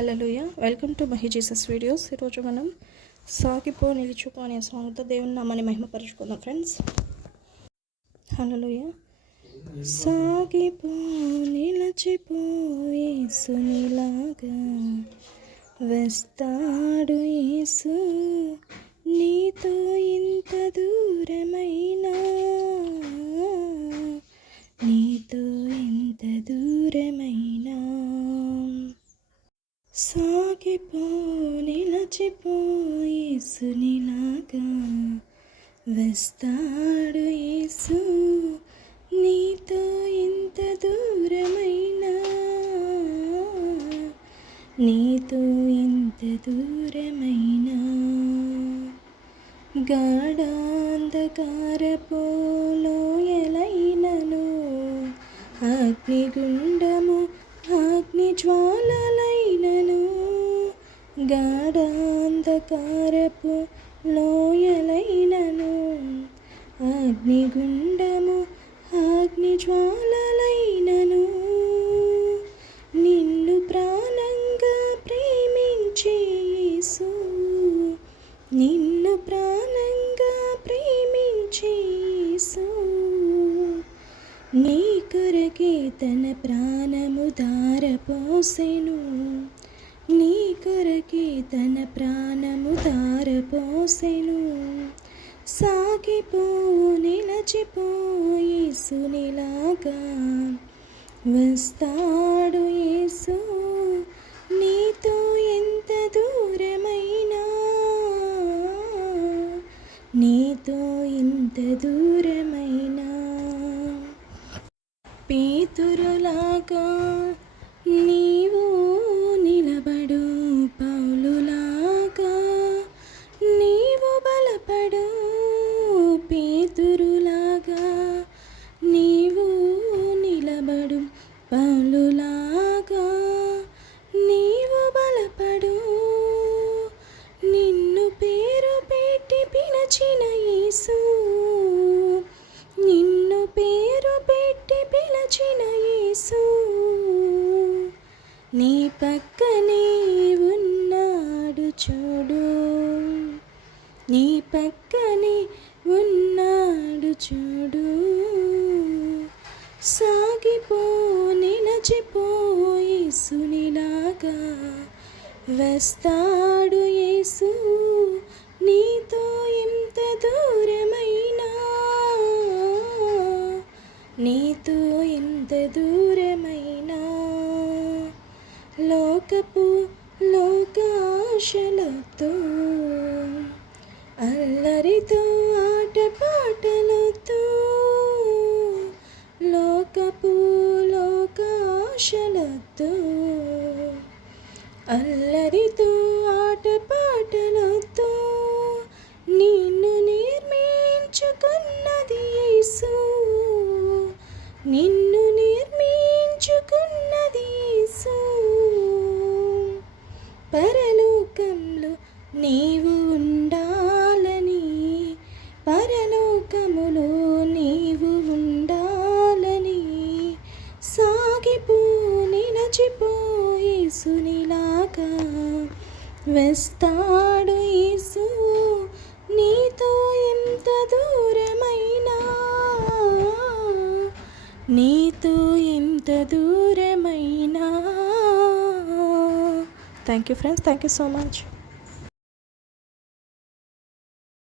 Hello welcome to Mahi Jesus videos. ఈరోజు మనం సాగిపో నిలిచిపో అనే సాంగ్తో దేవుని నామాన్ని మహిమపరుచుకుందాం ఫ్రెండ్స్ హలోయ సాగిపో నిలచిపోయేసునిలాగా వస్తాడు యేసు. నీతో ఇంత దూరమైనా సాగిపో నిలచిపో యేసునిలాగా వస్తాడు యేసు. నీతో ఎంత దూరమైనా? నీతో ఎంత దూరమైనా? గాఢాంధకారపోలో ఎలైనను? అగ్నిగుండము అగ్ని జ్వాలలై గాఢాంధకారపు లోయలైనను అగ్నిగుండము అగ్నిజ్వాలలైనను నిన్ను ప్రాణంగా ప్రేమించేసు నిన్ను ప్రాణంగా ప్రేమించే నీ కొరకే తన ప్రాణము ధారపోసెను. నీ కొరకే తన ప్రాణము తారపోసెను. సాగిపో నిలచిపోయేసునిలాగా వస్తాడు యేసు. నీతో ఎంత దూరమైనా నీతో ఇంత దూరమైనా. పేతురులాగా నీ నీ పక్కనే ఉన్నాడు చూడు. నీ పక్కనే ఉన్నాడు చూడు. సాగిపో నిలచిపో యేసునిలాగా వస్తాడు యేసు. నీతో ఎంత దూరమైనా? నీతో ఎంత దూరమైనా? లోకపు లోకాశలతో అల్లరితో ఆటపాటలతో లోకపు లోకాశలతో అల్లరితో యేసునిలాగా వస్తాడు యేసు. నీతో ఎంత దూరమైనా నీతో ఎంత దూరమైనా. Thank you friends thank you so much